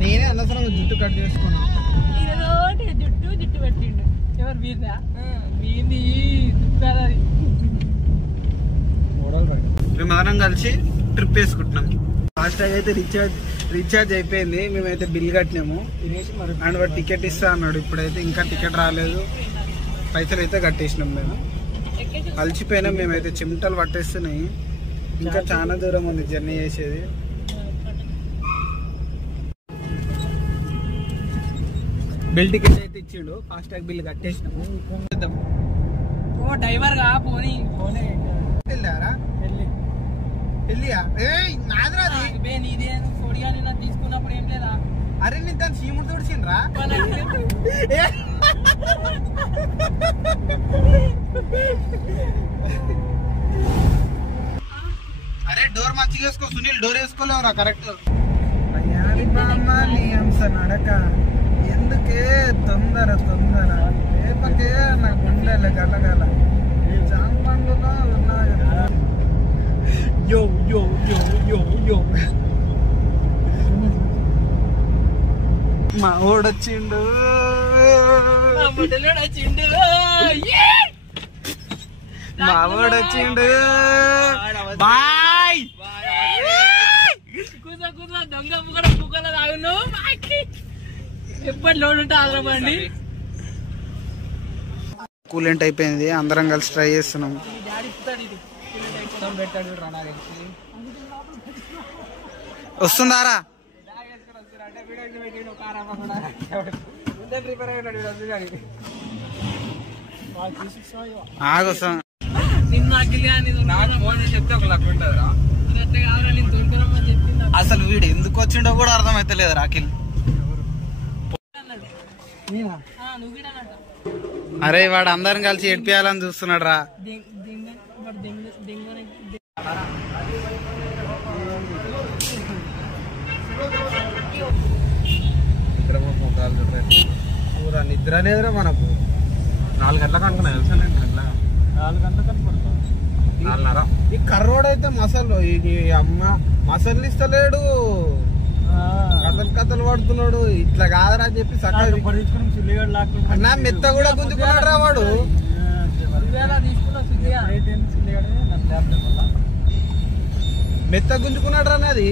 నేనే అనవసరం జుట్టు కట్ చేసుకున్నా. జుట్టు పెట్టిండు ఎవరు వీందా వీంది మేమందరం కలిసి ట్రిప్ వేసుకుంటున్నాం. ఫాస్టాగ్ అయితే రీఛార్జ్ అయిపోయింది. మేమైతే బిల్ కట్టినాము అండ్ వాడు టికెట్ ఇస్తా అన్నాడు. ఇప్పుడైతే ఇంకా టికెట్ రాలేదు. పైసలు అయితే కట్టేసినాం. మేము అలసిపోయినాం. మేమైతే చిమటలు పట్టేస్తున్నాయి. ఇంకా చాలా దూరం ఉంది జర్నీ చేసేది. బిల్ టికెట్ అయితే ఇచ్చిండు. FASTag bill కట్టేసినాము. డ్రైవర్ గా పోనీ వెళ్ళారా వెళ్ళియా నీదే సోడిగా నేను తీసుకున్నప్పుడు ఏం లేదా? అరే నేను దాన్ని సీముడు తోడిసిండ్రా. అరే డోర్ మంచిగా వేసుకో సునీల్. Door వేసుకోలేవురా correct. నడక ఎందుకే తొందర రేపకే నాకు ఉండలే గలగల చాంపండులో ఉన్నాయి. యో యో యో యో యో మా ఓడొచ్చిండు. మా ఓడొచ్చిండు. బాయ్ దొంగ కూడా కుక్కల తాగును ఎప్పటి లోడ్ ఉంటే ఆగ్రహండి. కూలెంట్ అయిపోయింది. అందరం కలిసి ట్రై చేస్తున్నాం. వస్తుందారా? ఆగొస్తాం. అసలు వీడు ఎందుకు వచ్చిండో కూడా అర్థమైతలేదు. రాకిల్ అరే వాడు అందరం కలిసి ఏడిపియాలని చూస్తున్నాడు రా. నిద్ర లేదురా మనకు. 4 గంటలకు అనుకున్నా తెలుసా. 4 గంటలకు అనుకుంటా. 4:30. ఈ కర్రోడు అయితే మసలు అమ్మ మసలు ఇస్తలేడు. కథలు పడుతున్నాడు. ఇట్లా కాదరా అని చెప్పి నా మెత్త కూడా గుంజుకున్నాడు రా వాడు. మెత్త గుంజుకున్నాడు రా నాది.